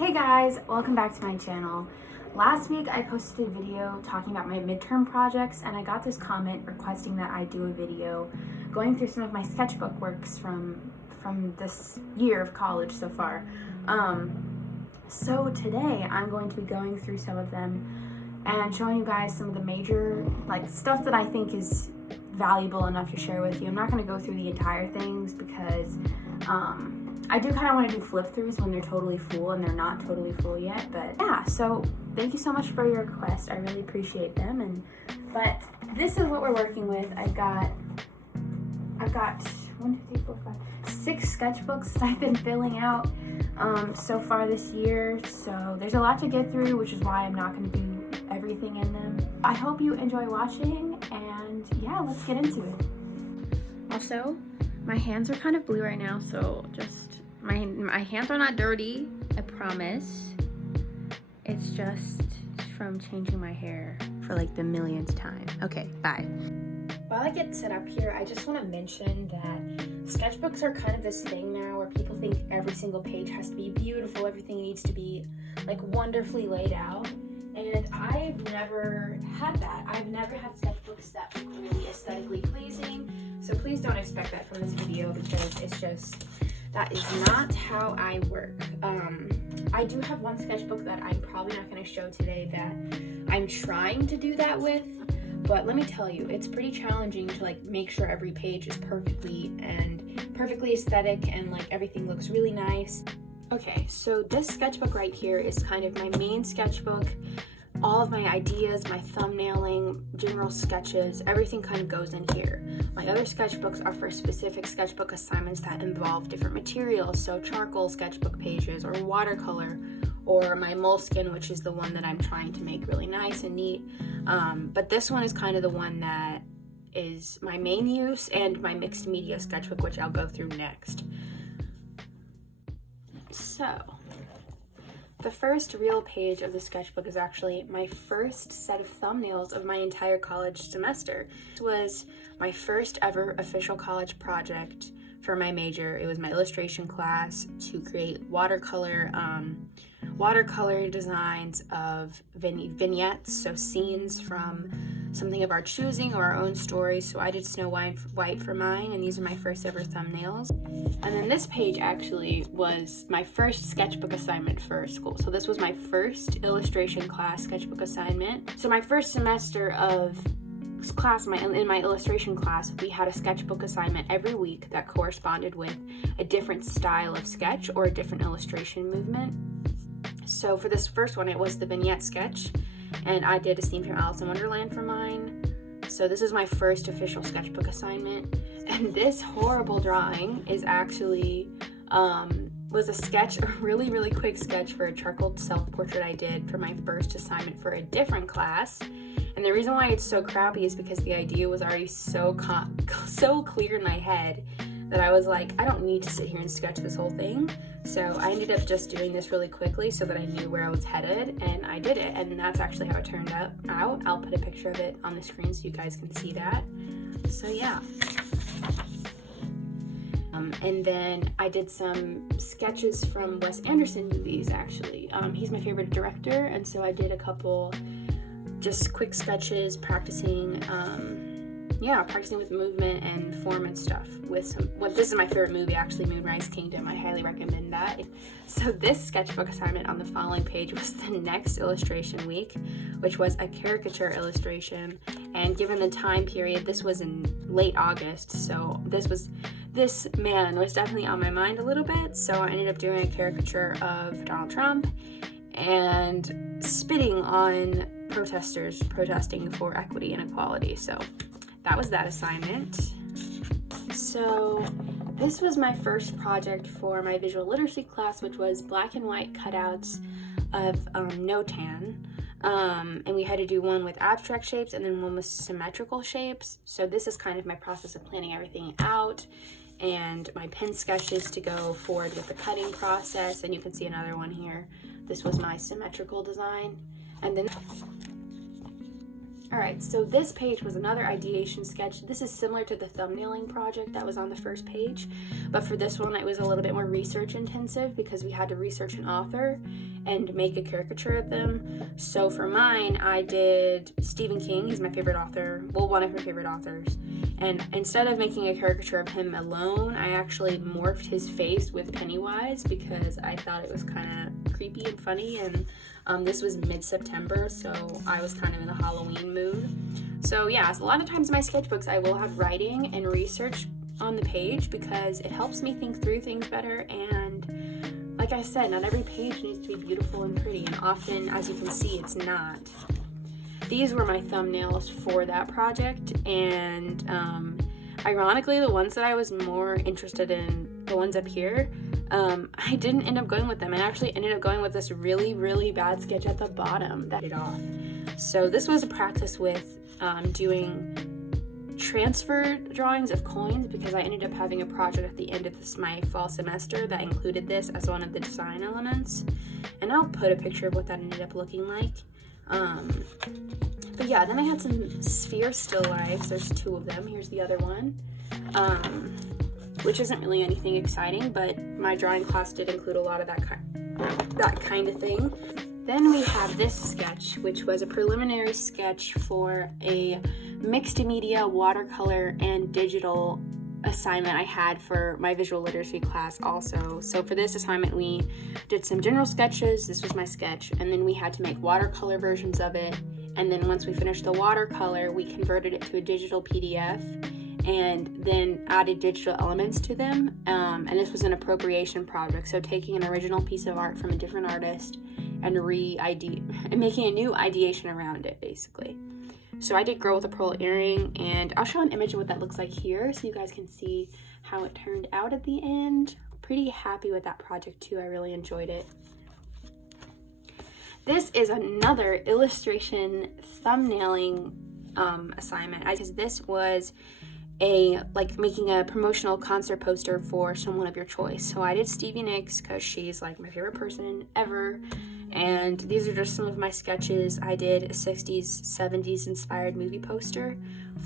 Hey guys, welcome back to my channel. Last week I posted a video talking about my midterm projects and I got this comment requesting that I do a video going through some of my sketchbook works from this year of college so far. So today I'm going to be going through some of them and showing you guys some of the major stuff that I think is valuable enough to share with you. I'm not going to go through the entire things because I do kind of want to do flip throughs when they're totally full, and they're not totally full yet. But yeah, so thank you so much for your request. I really appreciate them. But this is what we're working with. I've got 6 sketchbooks that I've been filling out so far this year. So there's a lot to get through, which is why I'm not going to do everything in them. I hope you enjoy watching, and yeah, let's get into it. Also, my hands are kind of blue right now, so just my hands are not dirty, I promise. It's just from changing my hair for like the millionth time. Okay, bye. While I get set up here, I just want to mention that sketchbooks are kind of this thing now where people think every single page has to be beautiful, everything needs to be like wonderfully laid out. And I've never had that. I've never had sketchbooks that look really aesthetically pleasing. So please don't expect that from this video because that is not how I work. I do have one sketchbook that I'm probably not going to show today that I'm trying to do that with. But let me tell you, it's pretty challenging to make sure every page is perfectly aesthetic and everything looks really nice. Okay, so this sketchbook right here is kind of my main sketchbook. All of my ideas, my thumbnailing, general sketches, everything kind of goes in here. My other sketchbooks are for specific sketchbook assignments that involve different materials, so charcoal sketchbook pages or watercolor, or my Moleskine, which is the one that I'm trying to make really nice and neat. But this one is kind of the one that is my main use, and my mixed media sketchbook, which I'll go through next. So, the first real page of the sketchbook is actually my first set of thumbnails of my entire college semester. This was my first ever official college project for my major. It was my illustration class to create watercolor designs of vignettes, so scenes from something of our choosing or our own story. So I did Snow White for mine, and these are my first ever thumbnails. And then this page actually was my first sketchbook assignment for school. So this was my first illustration class sketchbook assignment. So my first semester of class, in my illustration class, we had a sketchbook assignment every week that corresponded with a different style of sketch or a different illustration movement. So for this first one, it was the vignette sketch, and I did a scene from Alice in Wonderland for mine. So this is my first official sketchbook assignment, and this horrible drawing is actually was a sketch, a really quick sketch for a charcoal self-portrait I did for my first assignment for a different class. And the reason why it's so crappy is because the idea was already so clear in my head that I was like, I don't need to sit here and sketch this whole thing. So I ended up just doing this really quickly so that I knew where I was headed, and I did it, and that's actually how it turned out. I'll put a picture of it on the screen so you guys can see that. So yeah. And then I did some sketches from Wes Anderson movies, actually. He's my favorite director, and so I did a couple just quick sketches practicing with movement and form and stuff this is my favorite movie, actually, Moonrise Kingdom. I highly recommend that. So this sketchbook assignment on the following page was the next illustration week, which was a caricature illustration. And given the time period, this was in late August, so this man was definitely on my mind a little bit. So I ended up doing a caricature of Donald Trump and spitting on protesters protesting for equity and equality. So that was that assignment. So this was my first project for my visual literacy class, which was black and white cutouts of Notan. And we had to do one with abstract shapes and then one with symmetrical shapes. So this is kind of my process of planning everything out, and my pen sketches to go forward with the cutting process. And you can see another one here. This was my symmetrical design. And then Alright, so this page was another ideation sketch. This is similar to the thumbnailing project that was on the first page, but for this one it was a little bit more research intensive because we had to research an author and make a caricature of them. So for mine, I did Stephen King. He's my favorite author, well, one of my favorite authors. And instead of making a caricature of him alone, I actually morphed his face with Pennywise because I thought it was kind of creepy and funny, and this was mid-September, so I was kind of in the Halloween mood. So yeah, so a lot of times in my sketchbooks I will have writing and research on the page because it helps me think through things better, and like I said, not every page needs to be beautiful and pretty, and often, as you can see, it's not. These were my thumbnails for that project, and ironically, the ones that I was more interested in, the ones up here, I didn't end up going with them. I actually ended up going with this really, really bad sketch at the bottom that it off. So this was a practice with doing transfer drawings of coins because I ended up having a project at the end of my fall semester that included this as one of the design elements. And I'll put a picture of what that ended up looking like. But yeah, then I had some sphere still lifes. There's 2 of them. Here's the other one. Which isn't really anything exciting, but my drawing class did include a lot of that kind of thing. Then we have this sketch, which was a preliminary sketch for a mixed media watercolor and digital assignment I had for my visual literacy class also. So for this assignment, we did some general sketches. This was my sketch, and then we had to make watercolor versions of it. And then once we finished the watercolor, we converted it to a digital PDF and then added digital elements to them. And this was an appropriation project, so taking an original piece of art from a different artist and making a new ideation around it, basically. So I did Girl with a Pearl Earring, and I'll show an image of what that looks like here so you guys can see how it turned out at the end. Pretty happy with that project too. I really enjoyed it. This is another illustration thumbnailing assignment, because this was making a promotional concert poster for someone of your choice. So I did Stevie Nicks because she's like my favorite person ever, and these are just some of my sketches. I did a 60s, 70s inspired movie poster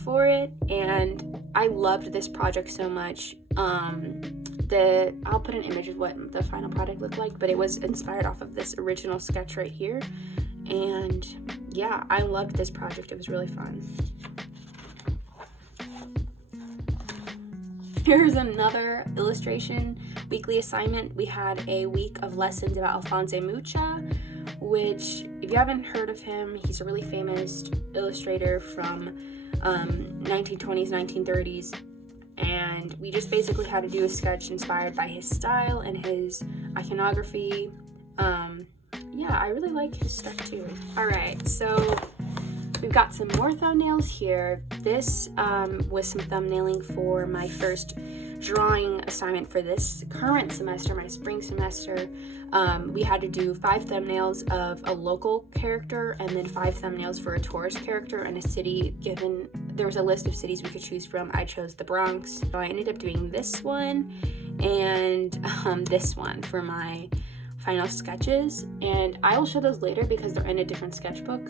for it, and I loved this project so much. I'll put an image of what the final product looked like, but it was inspired off of this original sketch right here, and yeah, I loved this project. It was really fun. Here's another illustration weekly assignment. We had a week of lessons about Alphonse Mucha, which, if you haven't heard of him, he's a really famous illustrator from 1920s, 1930s, and we just basically had to do a sketch inspired by his style and his iconography. Yeah, I really like his stuff too. Alright, so we've got some more thumbnails here. This was some thumbnailing for my first drawing assignment for this current semester, my spring semester. We had to do 5 thumbnails of a local character and then 5 thumbnails for a tourist character and a city given. There was a list of cities we could choose from. I chose the Bronx. So I ended up doing this one and this one for my final sketches. And I will show those later because they're in a different sketchbook.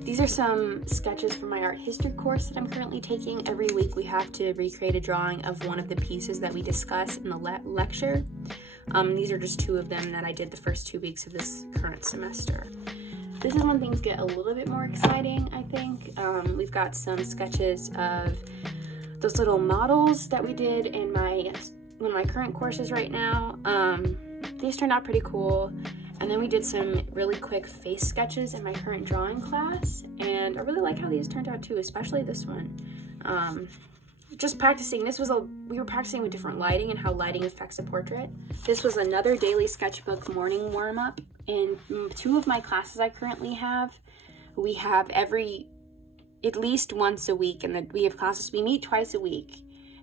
These are some sketches from my art history course that I'm currently taking. Every week we have to recreate a drawing of one of the pieces that we discuss in the lecture. These are just 2 of them that I did the first 2 weeks of this current semester. This is when things get a little bit more exciting, I think. We've got some sketches of those little models that we did in one of my current courses right now. These turned out pretty cool. And then we did some really quick face sketches in my current drawing class, and I really like how these turned out too, especially this one. Just practicing, we were practicing with different lighting and how lighting affects a portrait. This was another daily sketchbook morning warm-up. In 2 of my classes I currently have, we have at least once a week, and we have classes, we meet twice a week.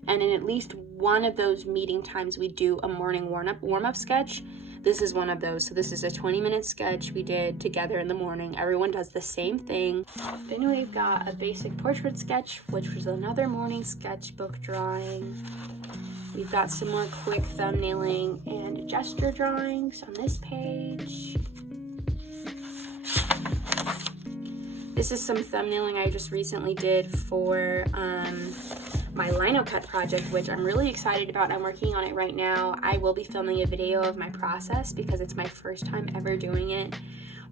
And in at least one of those meeting times, we do a morning warm-up sketch. This is one of those. So this is a 20-minute sketch we did together in the morning. Everyone does the same thing. Then we've got a basic portrait sketch, which was another morning sketchbook drawing. We've got some more quick thumbnailing and gesture drawings on this page. This is some thumbnailing I just recently did for my lino cut project, which I'm really excited about. I'm working on it right now. I will be filming a video of my process because it's my first time ever doing it.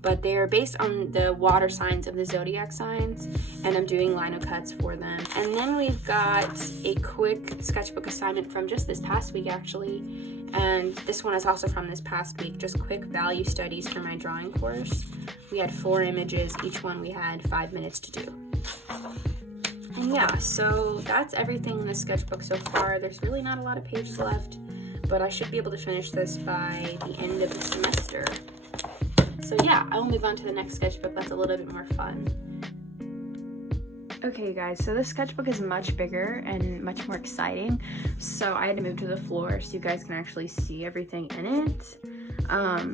But they're based on the water signs of the zodiac signs, and I'm doing lino cuts for them. And then we've got a quick sketchbook assignment from just this past week, actually. And this one is also from this past week, just quick value studies for my drawing course. We had 4 images, each one we had 5 minutes to do. And yeah, so that's everything in the sketchbook so far. There's really not a lot of pages left, but I should be able to finish this by the end of the semester. So yeah, I will move on to the next sketchbook that's a little bit more fun. Okay guys, so this sketchbook is much bigger and much more exciting. So I had to move to the floor so you guys can actually see everything in it.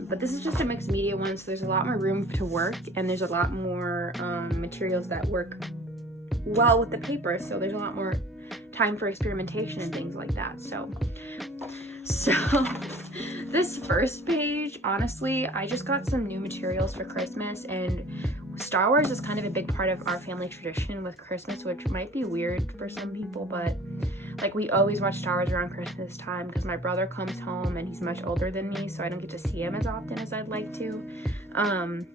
But this is just a mixed media one, so there's a lot more room to work, and there's a lot more materials that work well with the paper, so there's a lot more time for experimentation and things like that. So this first page, honestly, I just got some new materials for Christmas, and Star Wars is kind of a big part of our family tradition with Christmas, which might be weird for some people, but like we always watch Star Wars around Christmas time because my brother comes home and he's much older than me, so I don't get to see him as often as I'd like to.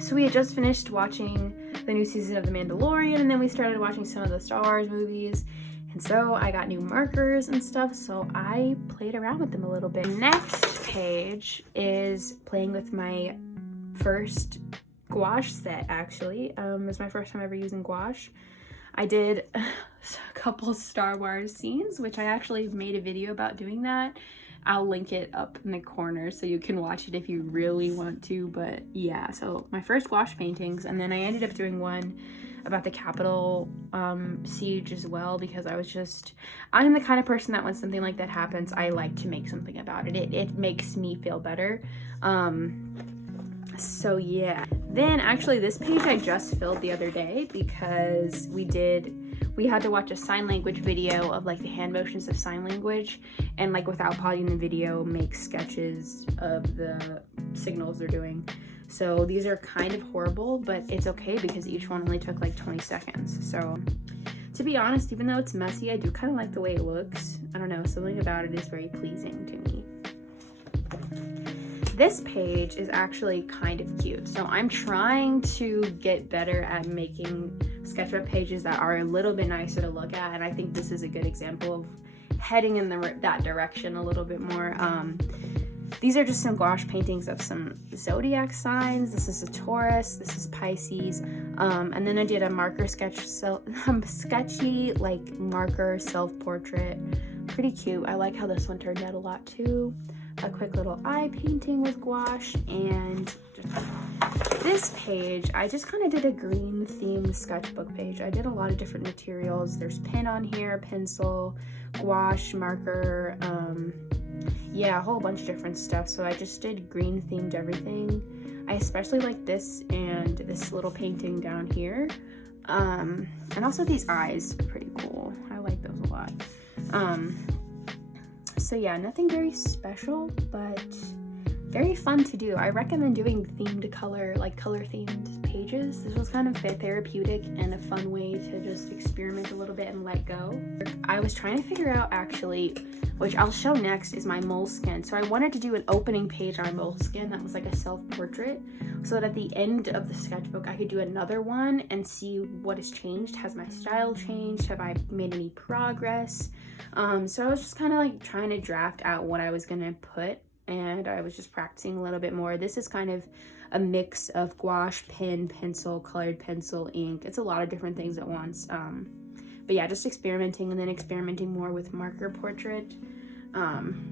So we had just finished watching the new season of The Mandalorian, and then we started watching some of the Star Wars movies. And so I got new markers and stuff, so I played around with them a little bit. Next page is playing with my first gouache set, actually. It was my first time ever using gouache. I did a couple Star Wars scenes, which I actually made a video about doing that. I'll link it up in the corner so you can watch it if you really want to, but yeah, so my first gouache paintings, and then I ended up doing one about the Capitol siege as well, because I'm the kind of person that when something like that happens, I like to make something about it. It makes me feel better. So yeah. Then actually this page I just filled the other day because we had to watch a sign language video of like the hand motions of sign language, and like without pausing the video make sketches of the signals they're doing. So these are kind of horrible, but it's okay because each one only took like 20 seconds. So to be honest, even though it's messy, I do kind of like the way it looks. I don't know, something about it is very pleasing to me. This page is actually kind of cute. So I'm trying to get better at making sketchbook pages that are a little bit nicer to look at, and I think this is a good example of heading in that direction a little bit more. These are just some gouache paintings of some zodiac signs. This is a Taurus, this is Pisces, and then I did a marker sketchy like marker self-portrait. Pretty cute. I like how this one turned out a lot too. A quick little eye painting with gouache, and this page, I just kind of did a green themed sketchbook page. I did a lot of different materials. There's pen on here, pencil, gouache, marker, yeah, a whole bunch of different stuff. So I just did green themed everything. I especially like this and this little painting down here. And also these eyes are pretty cool. I like those a lot. So yeah, nothing very special, but very fun to do. I recommend doing themed color themed pages. This was kind of therapeutic and a fun way to just experiment a little bit and let go. I was trying to figure out actually, which I'll show next, is my Moleskine. So I wanted to do an opening page on Moleskine that was like a self-portrait, so that at the end of the sketchbook I could do another one and see what has changed. Has my style changed? Have I made any progress? So I was just kind of like trying to draft out what I was gonna put, and I was just practicing a little bit more. This is kind of a mix of gouache, pen, pencil, colored pencil, ink. It's a lot of different things at once. But yeah, just experimenting, and then experimenting more with marker portrait,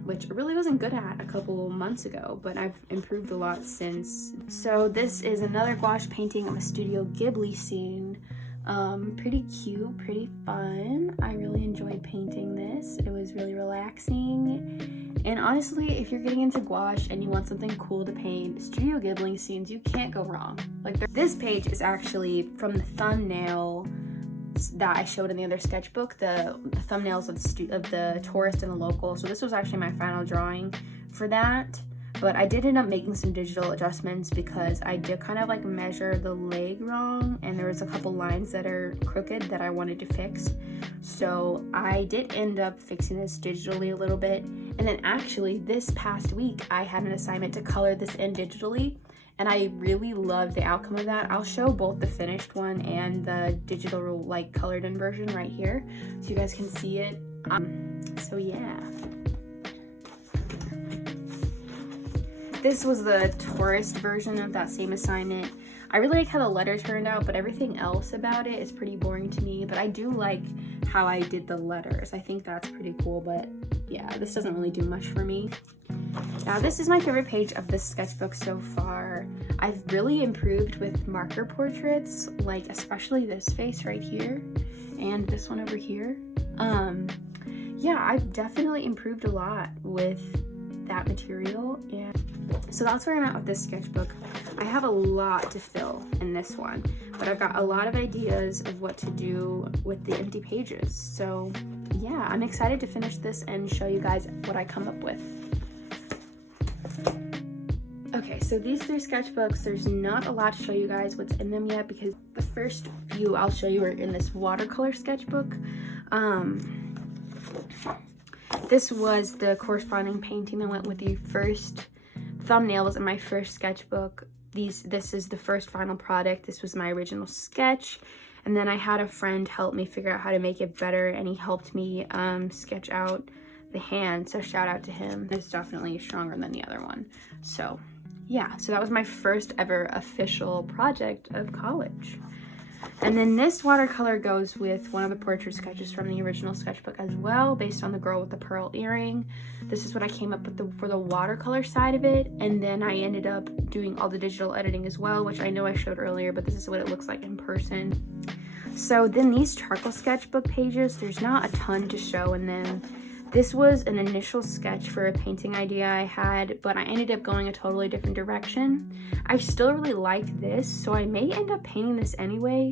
which I really wasn't good at a couple months ago, but I've improved a lot since. So this is another gouache painting of a Studio Ghibli scene. Pretty cute, pretty fun. I really enjoyed painting this. It was really relaxing. And honestly, if you're getting into gouache and you want something cool to paint, Studio Ghibli scenes, you can't go wrong. Like this page is actually from the thumbnail that I showed in the other sketchbook, the thumbnails of the tourist and the local. So this was actually my final drawing for that. but I did end up making some digital adjustments because I did kind of like measure the leg wrong, and there was a couple lines that are crooked that I wanted to fix. So I did end up fixing this digitally a little bit. And then actually this past week I had an assignment to color this in digitally, and I really loved the outcome of that. I'll show both the finished one and the digital like colored in version right here so you guys can see it. So yeah. This was the tourist version of that same assignment. I really like how the letter turned out, but everything else about it is pretty boring to me. But I do like how I did the letters. I think that's pretty cool, but yeah, this doesn't really do much for me. Now, this is my favorite page of this sketchbook so far. I've really improved with marker portraits, like especially this face right here and this one over here. Yeah, I've definitely improved a lot with that material, and so that's where I'm at with this sketchbook. I have a lot to fill in this one, but I've got a lot of ideas of what to do with the empty pages. So yeah, I'm excited to finish this and show you guys what I come up with. Okay, so these 3 sketchbooks, there's not a lot to show you guys what's in them yet because the first few I'll show you are in this watercolor sketchbook. This was the corresponding painting that went with the first thumbnail, was in my first sketchbook. This is the first final product. This was my original sketch, and then I had a friend help me figure out how to make it better, and he helped me sketch out the hand, so shout out to him. It's definitely stronger than the other one. So yeah, so that was my first ever official project of college. And then this watercolor goes with one of the portrait sketches from the original sketchbook as well, based on the girl with the pearl earring. This is what I came up with for the watercolor side of it, and then I ended up doing all the digital editing as well, which I know I showed earlier, but this is what it looks like in person. So then these charcoal sketchbook pages, there's not a ton to show in them. This was an initial sketch for a painting idea I had, but I ended up going a totally different direction. I still really like this, so I may end up painting this anyway,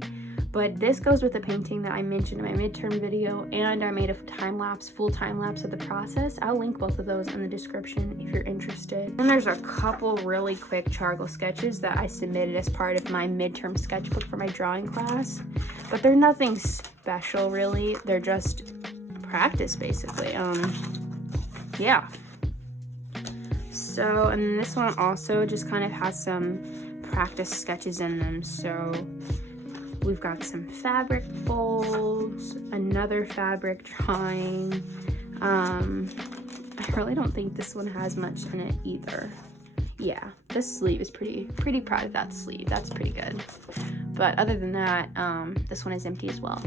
but this goes with the painting that I mentioned in my midterm video, and I made a full time lapse of the process. I'll link both of those in the description if you're interested. And there's a couple really quick charcoal sketches that I submitted as part of my midterm sketchbook for my drawing class, but they're nothing special really. They're just practice basically. Yeah, so, and this one also just kind of has some practice sketches in them. So we've got some fabric folds, another fabric drawing. I really don't think this one has much in it either. Yeah, this sleeve is pretty proud of that sleeve. That's pretty good. But other than that, this one is empty as well.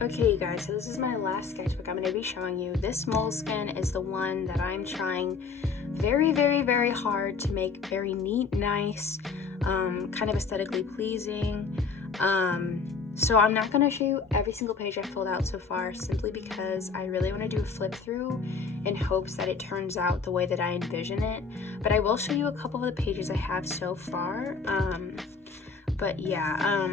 Okay, you guys, so this is my last sketchbook I'm going to be showing you. This Moleskine is the one that I'm trying very, very, very hard to make very neat, nice, kind of aesthetically pleasing. So I'm not going to show you every single page I filled out so far, simply because I really want to do a flip through in hopes that it turns out the way that I envision it. But I will show you a couple of the pages I have so far. But yeah,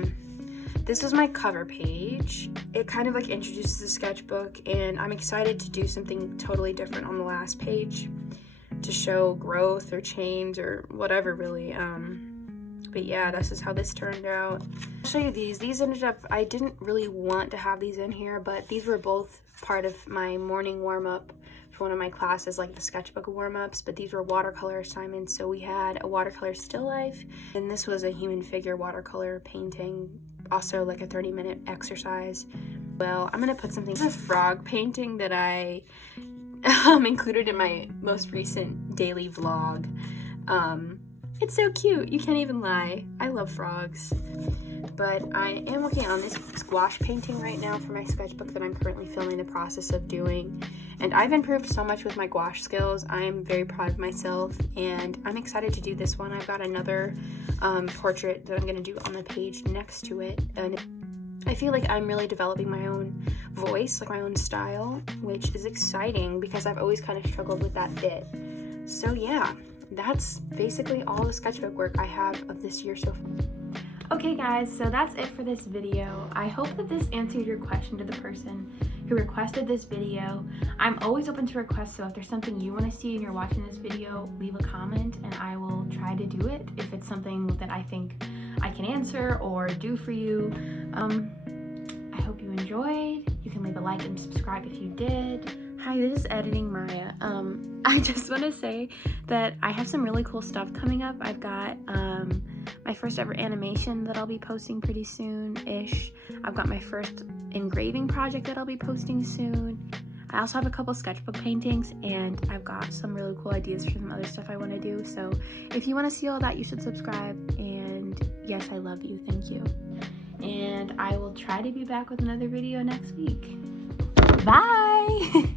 this was my cover page. It kind of like introduces the sketchbook, and I'm excited to do something totally different on the last page to show growth or change or whatever really. But yeah, this is how this turned out. I'll show you these. These ended up, I didn't really want to have these in here, but these were both part of my morning warm-up for one of my classes, like the sketchbook warm-ups, but these were watercolor assignments. So we had a watercolor still life, and this was a human figure watercolor painting, also like a 30-minute exercise. Well, I'm gonna put something, a frog painting that I included in my most recent daily vlog. It's so cute, you can't even lie. I love frogs. But I am working on this gouache painting right now for my sketchbook that I'm currently filming the process of doing. And I've improved so much with my gouache skills. I am very proud of myself, and I'm excited to do this one. I've got another portrait that I'm gonna do on the page next to it. And I feel like I'm really developing my own voice, like my own style, which is exciting because I've always kind of struggled with that bit. So yeah, that's basically all the sketchbook work I have of this year so far. Okay guys, so that's it for this video. I hope that this answered your question to the person who requested this video. I'm always open to requests, so if there's something you want to see and you're watching this video, leave a comment and I will try to do it if it's something that I think I can answer or do for you. I hope you enjoyed. You can leave a like and subscribe if you did. Hi, this is Editing Mariah. I just want to say that I have some really cool stuff coming up. I've got my first ever animation that I'll be posting pretty soon-ish. I've got my first engraving project that I'll be posting soon. I also have a couple sketchbook paintings, and I've got some really cool ideas for some other stuff I want to do. So if you want to see all that, you should subscribe. And yes, I love you. Thank you. And I will try to be back with another video next week. Bye!